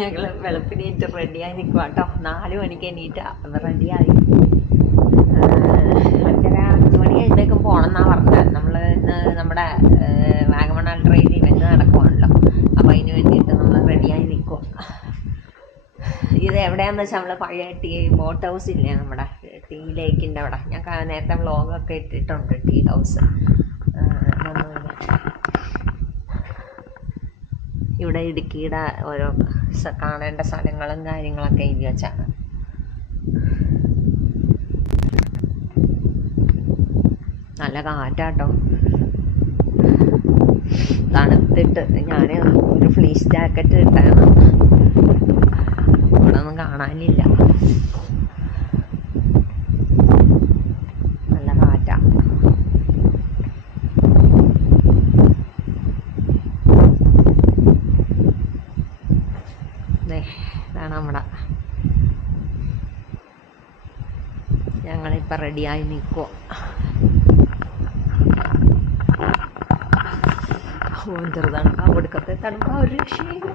ഞങ്ങൾ വെളുപ്പിന് എണീറ്റ് റെഡിയായി നിൽക്കുക കേട്ടോ. 4 മണിക്ക് എണീറ്റ് റെഡിയായി. 5:30 മണി കഴിഞ്ഞേക്കും പോകണം എന്നാണ് പറഞ്ഞത്. നമ്മൾ ഇന്ന് നമ്മുടെ വാഗമൺ അൾട്രാ ഇവൻറ്റ് നടക്കുവാണല്ലോ. അപ്പോൾ അതിന് വേണ്ടിയിട്ട് നമ്മൾ റെഡിയായി നിൽക്കുക. ഇത് എവിടെയാണെന്ന് വെച്ചാൽ നമ്മൾ പഴയ ബോട്ട് ഹൗസ് ഇല്ലേ, നമ്മുടെ ടീ ലേക്കിൻ്റെ അവിടെ. ഞാൻ നേരത്തെ വ്ളോഗൊക്കെ ഇട്ടിട്ടുണ്ട് ടീ ഹൗസ്. ഇവിടെ ഇടുക്കിയുടെ ഓരോ കാണേണ്ട സ്ഥലങ്ങളും കാര്യങ്ങളൊക്കെ എഴുതി വെച്ചാണ്. നല്ല കാറ്റാട്ടോ, തണുത്തിട്ട് ഞാൻ ഒരു ഫ്ലീസ് ജാക്കറ്റ് ഇട്ടാണ്. ഇവിടെ ഒന്നും കാണാനില്ല, നല്ല കാറ്റാ. ഇതാണ് നമ്മുടെ, ഞങ്ങളിപ്പോൾ റെഡിയായി നിൽക്കുക. തണുപ്പാ, ഒടുക്കത്തെ തണുപ്പാ, ഒരു രക്ഷയില്ല.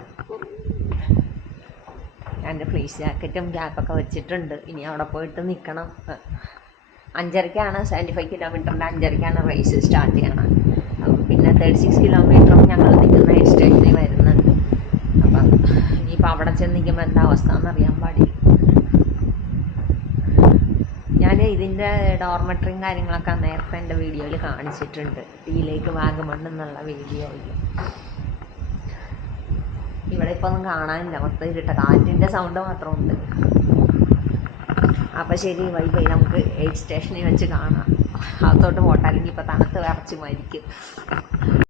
ഞാൻ എൻ്റെ ഫ്ലീസ് ജാക്കറ്റും ക്യാപ്പൊക്കെ വെച്ചിട്ടുണ്ട്. ഇനി അവിടെ പോയിട്ട് നിൽക്കണം. 5:30 75 കിലോമീറ്ററിൻ്റെ 5:30 റേസ് സ്റ്റാർട്ട് ചെയ്യണം. പിന്നെ 36 കിലോമീറ്ററും ഞങ്ങൾ നിൽക്കുന്ന ഹിൽ സ്റ്റേഷനിൽ വരുന്നുണ്ട്. അപ്പം ഇനിയിപ്പോൾ അവിടെ ചെന്ന് നിൽക്കുമ്പോൾ എന്താ അവസ്ഥ എന്നറിയാൻ പാടില്ല. ഞാൻ ഇതിൻ്റെ ഡോർമെട്രിയും കാര്യങ്ങളൊക്കെ നേരത്തെ എൻ്റെ വീഡിയോയിൽ കാണിച്ചിട്ടുണ്ട്, ടീലേക്ക് വാഗമൺ എന്നുള്ള വീഡിയോയിൽ. ഇവിടെ ഇപ്പോൾ ഒന്നും കാണാനില്ല, മൊത്തം ഇരുട്ട, കാറ്റിൻ്റെ സൗണ്ട് മാത്രമുണ്ട്. അപ്പോൾ ശരി, വൈകി നമുക്ക് എയ്റ്റ് സ്റ്റേഷനിൽ വെച്ച് കാണാം. അകത്തോട്ട് പോട്ടെ, അല്ലെങ്കിൽ ഇപ്പോൾ തണുത്ത് വിറച്ച് മരിക്കും.